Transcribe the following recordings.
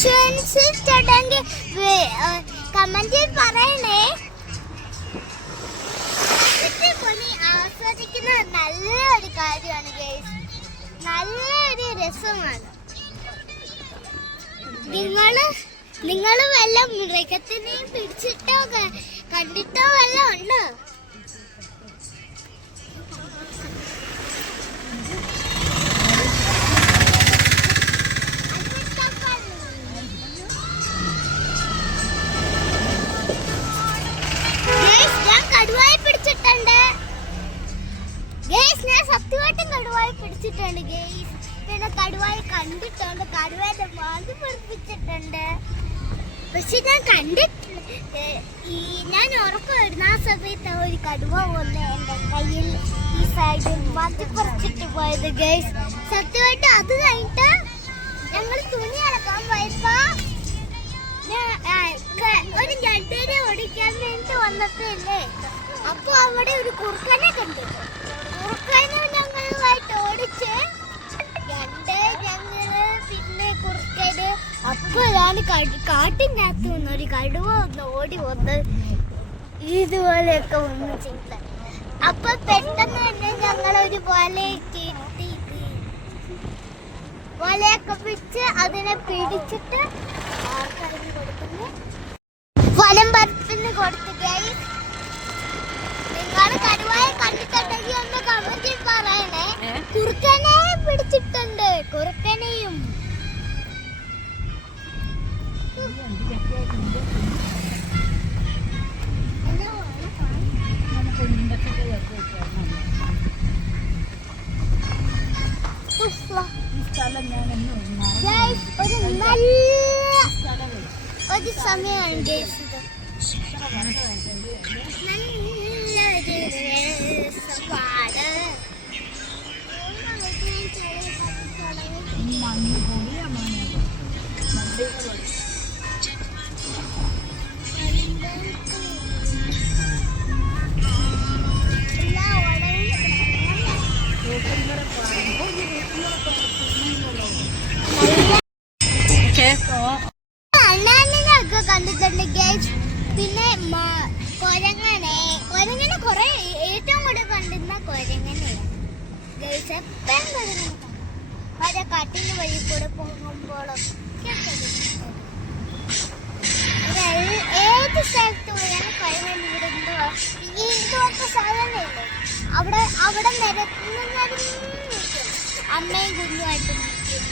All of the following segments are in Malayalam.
വിഷ്വൽസ് ഇഷ്ടപ്പെട്ടെങ്കിൽ കമന്റിൽ പറയണേ. ആസ്വദിക്കുന്നത് നല്ലൊരു കാര്യമാണ് ഗൈസ്, നല്ലൊരു രസമാണ്. നിങ്ങൾ വല്ല മൃഗത്തിനെയും പിടിച്ചിട്ടോ കണ്ടിട്ടോ വല്ല ഉണ്ടോ? സത്യമായിട്ടും കടുവായി പിടിച്ചിട്ടുണ്ട് ഗെയ്സ്. പിന്നെ കടുവായി കണ്ടിട്ടുണ്ട്, കടുവയുടെ വാതി പൊറപ്പിച്ചിട്ടുണ്ട്. പക്ഷെ ഞാൻ കണ്ടിട്ടില്ല. ഞാൻ ഉറക്കം വരുന്ന ആ സമയത്ത് ഒരു കടുവ പോലെ എൻ്റെ കയ്യിൽ ഈ സൈഡിൽ വാതി പറിച്ചിട്ട് പോയത് ഗെയ്സ്. സത്യമായിട്ട് അത് കഴിഞ്ഞിട്ട് ഞങ്ങൾ തുണി അലക്കാൻ പോയപ്പോ ഒരു ഞണ്ടിനെ ഓടിക്കാൻ വേണ്ടി വന്നപ്പോഴല്ലേ, അപ്പൊ അവിടെ ഒരു കുറുക്കനെ കണ്ടു. കുറുക്കനെ ഞങ്ങളുമായിട്ട് ഓടിച്ച് ഞങ്ങള് പിന്നെ കുറുക്കന്. അപ്പോഴാണ് കാട്ടിനകത്ത് നിന്ന് ഒരു കടുവ ഒന്ന് ഓടി വന്ന് ഇതുപോലെയൊക്കെ ഒന്ന് ചെയ്ത. അപ്പൊ പെട്ടെന്ന് തന്നെ ഞങ്ങളൊരു വലയൊക്കെ ഇട്ട് വലയൊക്കെ പിടിച്ച് അതിനെ പിടിച്ചിട്ട് ആർക്കാരും കൊടുക്കുന്നു, വലം പരപ്പിന് കൊടുത്തു ഗൈസ്. നിങ്ങൾ കടുവയെ കണ്ടിട്ടുണ്ടെങ്കിൽ ഒന്ന് കമന്റിൽ പറയണേ. കുറുക്കനെ പിടിച്ചിട്ടുണ്ട്, കുറുക്കനെയും. ഒരു നല്ല ഒരു സമയമാണ് ഗൈസ് ഇത്. അണ്ണാനിനൊക്കെ കണ്ടിട്ടുണ്ട് ഗൈസ്. പിന്നെ കൊരങ്ങനെ കുറെ ഏറ്റവും കൂടുതൽ കണ്ടിരുന്ന കൊരങ്ങനെയാണ് ഗൈസ്. എപ്പോഴും വരെ കാട്ടിന്റെ വഴി കൂടെ പോകുമ്പോഴൊക്കെ ഏത് സ്ഥലത്ത് പോയാലും കൊരങ്ങനെ ഇവിടുന്നോ ഈ ഇതൊക്കെ സാധനമില്ലേ അവിടെ നിരത്തുന്ന അമ്മയും കുഞ്ഞുമായിട്ട് നിൽക്കും.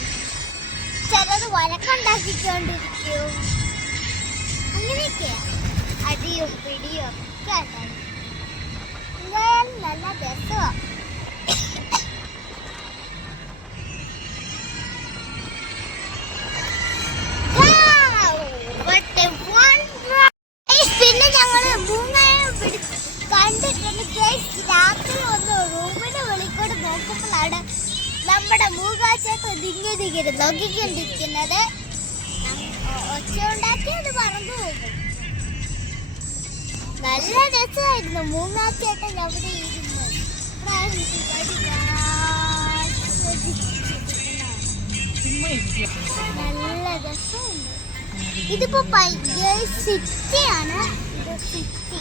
ചിലത് വഴക്കുണ്ടാക്കിക്കൊണ്ടിരിക്കും. അങ്ങനെയൊക്കെയാ, അടിയും പിടിയും ഒക്കെ ഉണ്ടായിരുന്നു. എന്തായാലും നല്ല രസമാണ്. പിന്നെ ഞങ്ങള് മൂങ്ങയെ കണ്ടിട്ടുണ്ട് ഗൈസ്. രാത്രി ഒന്ന് റൂമിന്റെ വെളിക്കൂടെ നോക്കുമ്പോഴാണ് നമ്മുടെ മൂകാച്ചേക്ക് ഒതുങ്ങിയൊതുങ്ങി നോക്കിക്കൊണ്ടിരിക്കുന്നത്. ഒച്ച ഉണ്ടാക്കി അത് പറന്നു പോകും. നല്ല രസമായിരുന്നു മൂങ്ങാച്ചേട്ടൻ അവിടെ ഇരുന്ന് നല്ല രസമുണ്ട്. ഇതിപ്പോ സിറ്റിയാണ്, ഇത് സിറ്റി.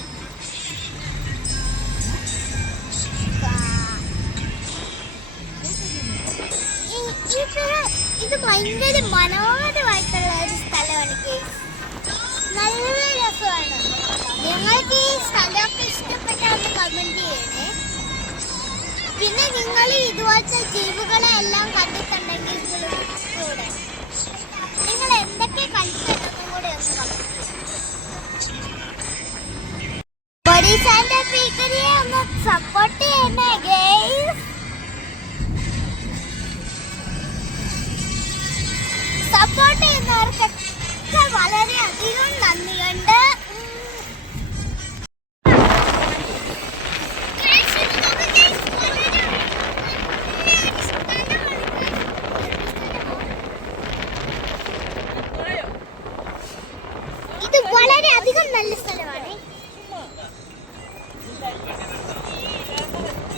ഇത് ഭയങ്കര മനോഹരമായിട്ടുള്ള ഒരു സ്ഥലമാണ് ഗൈസ്. നല്ല രസമാണ്. നിങ്ങൾക്ക് ഈ സ്ഥലമൊക്കെ ഇഷ്ടപ്പെട്ടാണ് കമന്റ് ചെയ്യണേ. പിന്നെ നിങ്ങൾ ഇതുപോലത്തെ ജീവികളെ എല്ലാം കണ്ടിട്ടുണ്ടെങ്കിൽ കൂടെ നിങ്ങൾ എന്തൊക്കെ കണ്ടിട്ടുണ്ടെന്നും കൂടെ ഒന്ന് ബഡീസാന്റെ പീക്കറിയെ ഒന്ന് സപ്പോർട്ട് ചെയ്യണേ ഗൈസ്. സപ്പോർട്ട് ചെയ്യുന്നവർക്കൊക്കെ വളരെയധികം നന്ദിയുണ്ട്. ഇത് വളരെയധികം നല്ല സ്ഥലമാണ്.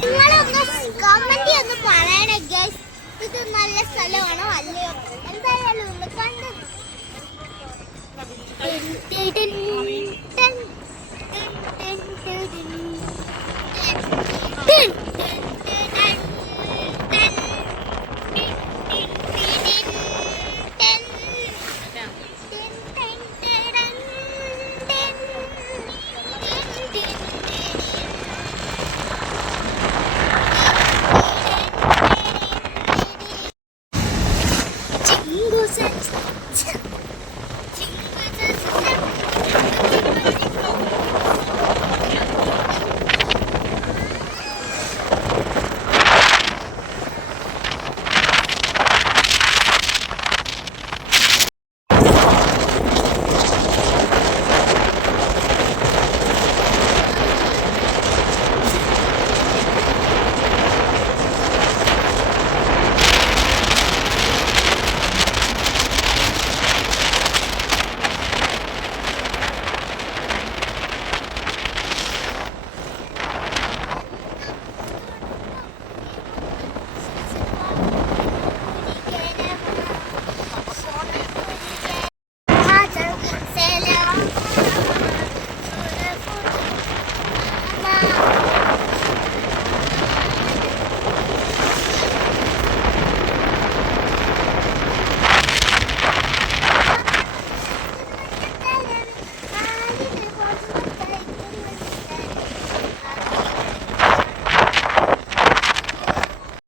നിങ്ങളൊന്ന് കമന്റ് ഒന്ന് പറയണേ ഗൈസ്, ഇത് നല്ല സ്ഥലമാണോ അല്ലയോ? എന്തായാലും ഒന്ന് കണ്ടു ഛെ,